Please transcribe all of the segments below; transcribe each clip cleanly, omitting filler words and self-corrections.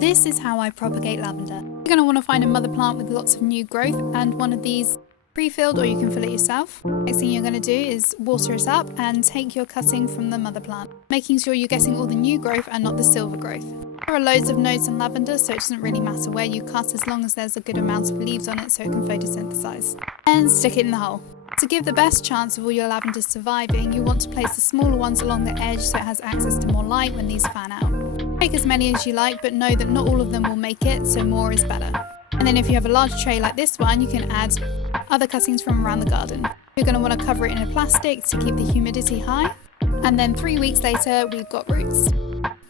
This is how I propagate lavender. You're going to want to find a mother plant with lots of new growth and one of these pre-filled, or you can fill it yourself. Next thing you're going to do is water it up and take your cutting from the mother plant, making sure you're getting all the new growth and not the silver growth. There are loads of nodes in lavender, so it doesn't really matter where you cut as long as there's a good amount of leaves on it so it can photosynthesize. And stick it in the hole. To give the best chance of all your lavender surviving, you want to place the smaller ones along the edge so it has access to more light when these fan out. Take as many as you like, but know that not all of them will make it, so more is better. And then if you have a large tray like this one, you can add other cuttings from around the garden. You're going to want to cover it in a plastic to keep the humidity high. And then 3 weeks later, we've got roots.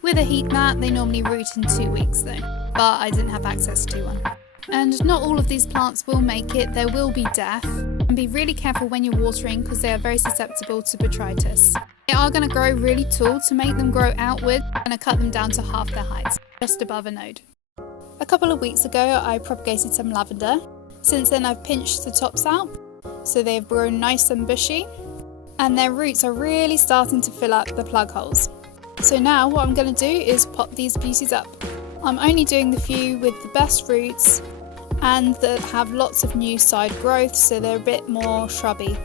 With a heat mat, they normally root in 2 weeks though, but I didn't have access to one. And not all of these plants will make it, there will be death. And be really careful when you're watering because they are very susceptible to botrytis. They are going to grow really tall. To make them grow outward, I'm going to cut them down to half their height, just above a node. A couple of weeks ago I propagated some lavender. Since then I've pinched the tops out, so they've grown nice and bushy, and their roots are really starting to fill up the plug holes. So now what I'm going to do is pot these beauties up. I'm only doing the few with the best roots and that have lots of new side growth, so they're a bit more shrubby.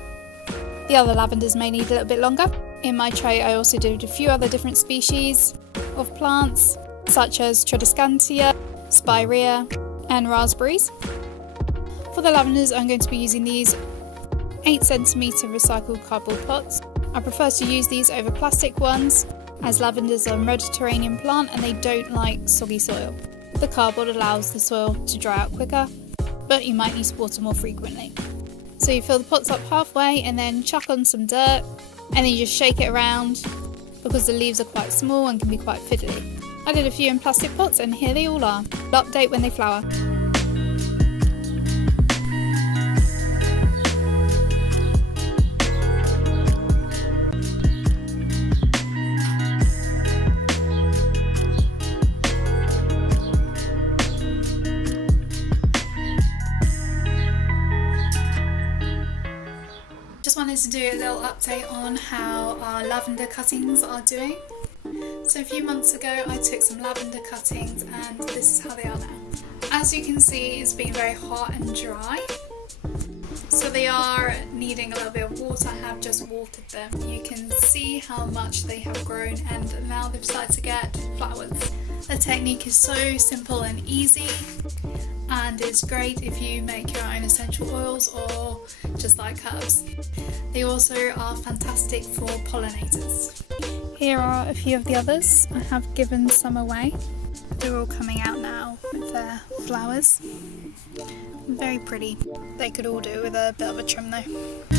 The other lavenders may need a little bit longer. In my tray I also did a few other different species of plants, such as Tradescantia, Spirea and raspberries. For the lavenders I'm going to be using these 8cm recycled cardboard pots. I prefer to use these over plastic ones as lavenders are a Mediterranean plant and they don't like soggy soil. The cardboard allows the soil to dry out quicker, but you might need to water more frequently. So you fill the pots up halfway and then chuck on some dirt, and then you just shake it around because the leaves are quite small and can be quite fiddly. I did a few in plastic pots and here they all are. I'll update when they flower. Just wanted to do a little update on how our lavender cuttings are doing. So a few months ago I took some lavender cuttings and this is how they are now. As you can see, it's been very hot and dry, so they are needing a little bit of water. I have just watered them. You can see how much they have grown and now they've started to get flowers. The technique is so simple and easy, and it's great if you make your own essential oils or just like herbs. They also are fantastic for pollinators. Here are a few of the others. I have given some away. They're all coming out now with their flowers. Very pretty. They could all do with a bit of a trim though.